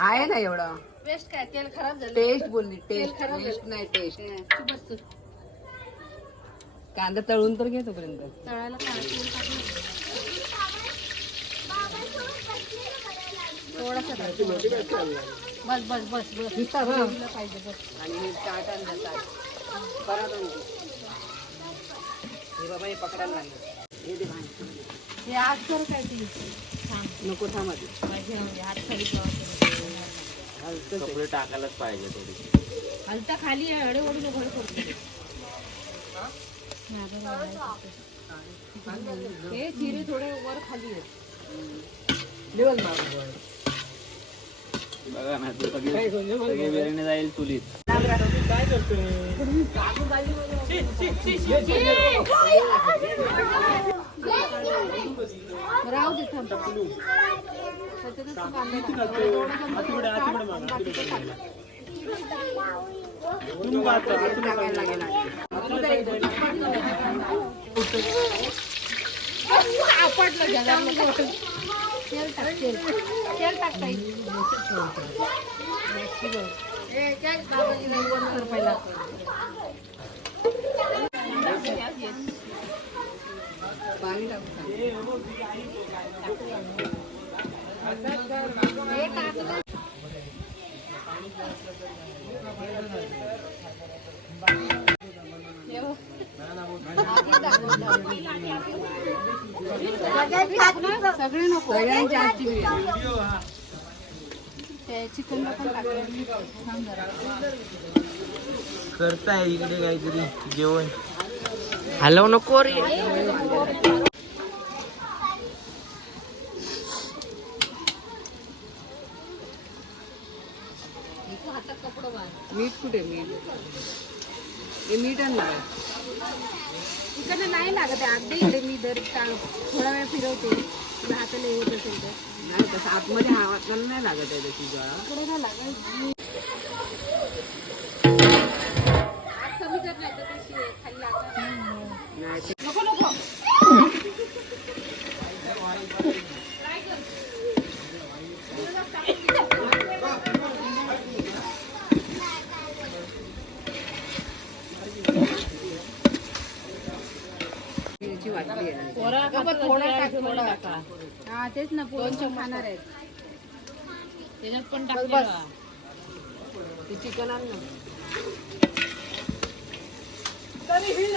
आहे ना एवढं. वेस्ट काय? तेल खराब झालं. टेस्ट बोलली टेस्ट खराब टेस्ट नाही टेस्ट बस. कांदा तळून तर घे तोपर्यंत. तळायला थोडासा. बस बस बस बस. पाहिजे बस. आणि हे चाट आणलं चाट. परत आणतो हे बाबा हे पकडायला लागलं. हे दे. हे आज कर काय ती थांब नको थांब माझी हात खाली. कपडे टाकायलाच पाहिजे थोडी हलता खाली आहे, अडे ओढून घड करतो. हे जिरे थोडे वर खाली आहेत लेवल मार बघा ना तू सगळी सगळी बिर्याणी जाईल चुलीत राहू दे थांब. त्याच्यातच तू कांदा टाक. थोडं टाकायला लागेल आपटलं जगातलं तेल टाक तेल. तेल टाक ताई. ए, काय बाबाजीला वर कर पहिला. पाणी टाकू सगळे नको सगळ्यांची आजची चिकनला पण टाकलं करताय इकडे काहीतरी जेवण. हलव नको रे मीठ कुठे मीठ हे मीठ आणणार इकडनं नाही लागत आहे अगदी. इकडे मी दर टाळ थोडा वेळ फिरवते. तुला हाताला येत होत असेल तर. नाही तसं आतमध्ये हावात नाही लागत आहे त्याची जळा इकडे नाही लागत हा तेच ना पोळून खाणार आहेत त्याच्यात पण टाक ते चिकन आण हे.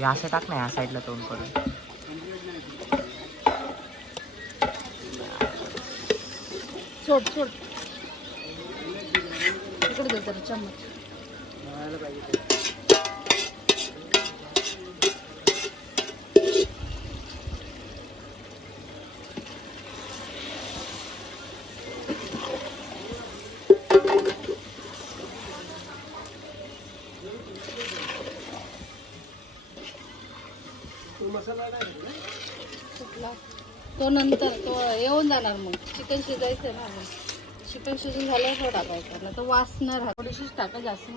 या असं टाक ना या साईडला तोंड करून. सोड सोड. इकडे चम्मच. तो नंतर तो येऊन जाणार मग. चिकन शिजायचं ना. चिकन शिजून झाल्यावर तो टाकायचा नाही तर वासणार थोडीशीच टाका जास्त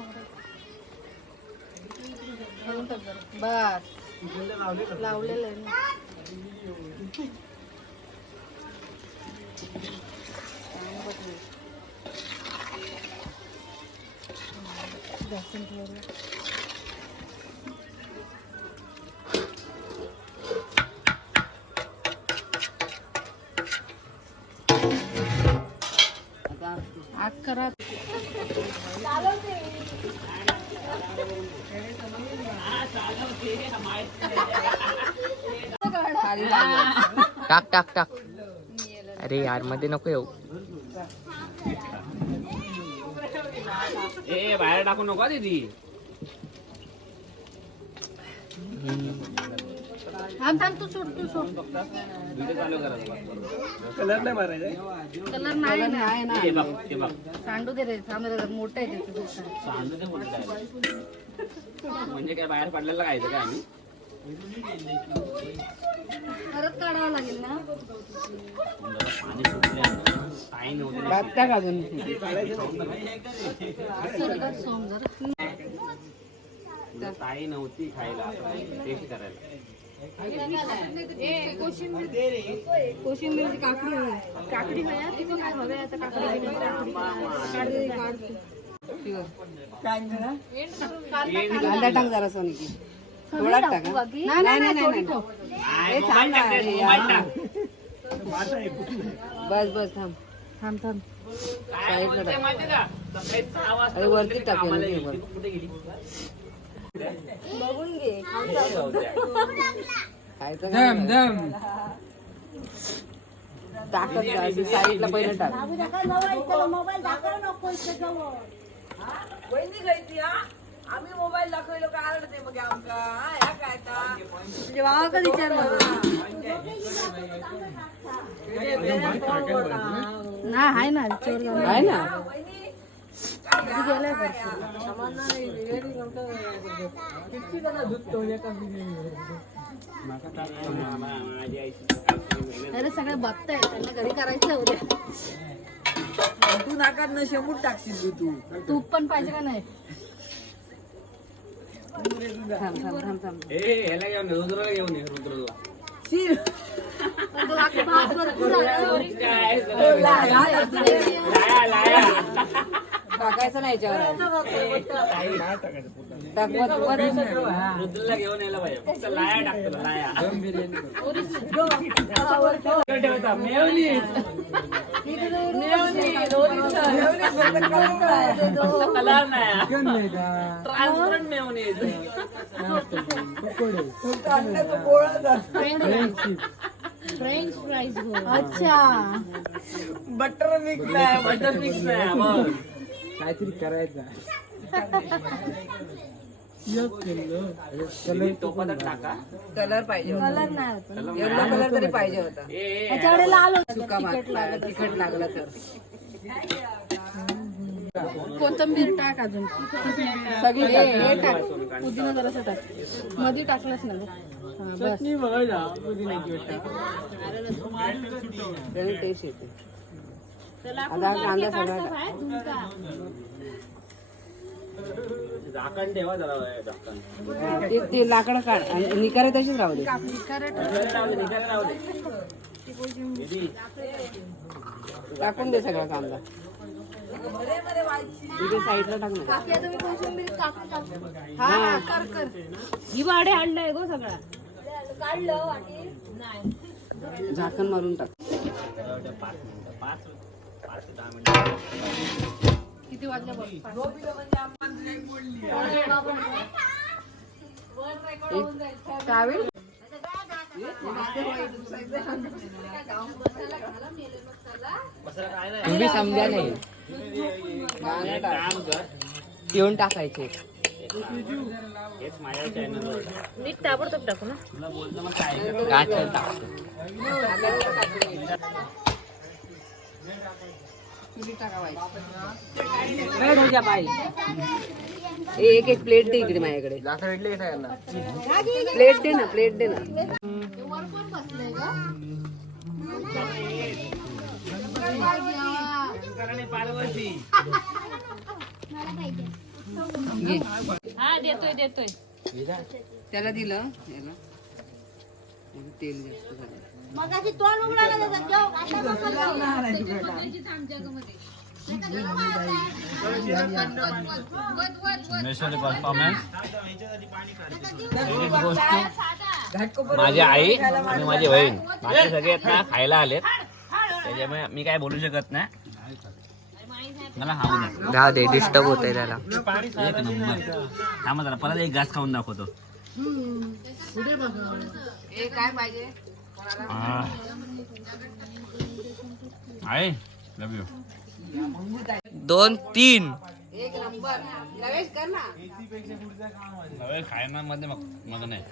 बस लावलेलं आहे. जास्त आग करा. टाक टाक टाक. अरे यारमध्ये नको येऊ. ए बाहेर टाकू नको दीदी. थांब थांब तू सोड तू सोड. कलर कलर नाही ना. आहे ना ते बघ ते बघ. सांडू दे रे थांब रे मोठं आहे त्याचं दुकान. सांगू दे कोणतं म्हणजे काय बाहेर पडलेलं खायचं काय आम्ही? परत काढावं लागेल ना? पाणी ताई नव्हती भात टाक अजून सरकार सोम जरा. ताई नव्हती खायला टेस्ट करायला. कोशिंबीर काकडी काकडी नाही तिचं काय हवे आता काकडी काढते काढते कांदा टाक जरा थोडा टाका नाही नाही नाही. बस बस थांब थांब थांब साईडला टाक वरती टाकेल. कुठे गेली बघून घे का नाही? टाकत जा अशी साईडला पहिलं टाक. आम्ही मोबाईल दाखवलो काय आलं मग आमका हा, ह्या काय आता? म्हणजे बाबा कधी विचार ना आहे ना चोर. आहे ना. आईची अरे सगळे बघताय त्यांना घरी करायचं आहे उद्या. तू नाकात न शेंबूट टाकशील तू तू. तूप पण पाहिजे का नाही? थांब थांब थांब थांब. शिर. भरपूर लाया लाया. टाकायचं नाही याच्यावर घेऊन यायला पाहिजे. फक्त लाया टाकतो लाया. ठेवता मेवणीच कलर नाही ट्रान्सपरंट मेवणीच फ्रेंच फ्राईज अच्छा. बटर मिक्स आहे बटर मिक्स नाही टोपात टाका. कलर पाहिजे होता. कलर नाही होत. येल्लो कलर तरी पाहिजे होता. त्याच्याकडे लाल होत सुका भात तिखट लागला तर. कोथंबीर टाक अजून. सगळी हे टाक. पुदिना जरासं टाक. मध्ये टाकलंच ना. हा, बस. त्याने टेस्ट येते. आता कांदा सगळा ते- ते लाकडं काढ. आणि निकारे तशीच राहू दे. टाकून दे सगळा कांदा. इथे साईडला टाक ना. हा. कर कर. वाडे आणलाय गो सगळा. काढलं वाटी. झाकण मारून टाक. एवढं पाच मिनिटं. पाच ते दहा मिनिटं किती वाजल्या बघ? टावेल मसाला काय नाही तुम्ही समजा नाही. येऊन टाकायचे. मीठ ताबडतोब टाकू ना. काय हो जा बाई? ए, एक एक प्लेट दे इकडे माझ्याकडे. प्लेट दे ना प्लेट दे ना. हा देतोय देतोय. त्याला दिलं तेल जास्त झालं. मगाशी तोंड उघडायला देतात. जाऊ आता मसाला माझी आई आणि माझी बहीण बाकी सगळे आहेत ना खायला आलेत. त्याच्यामुळे मी काय बोलू शकत नाही. मला राहू दे डिस्टर्ब होतंय त्याला. एक नंबर. थांबा जरा परत एक घास खाऊन दाखवतो. काय पाहिजे? आह. आई लव यू दोन तीन. एक नंबर. नवेश कर ना. खायना मध्ये मग मग नाही.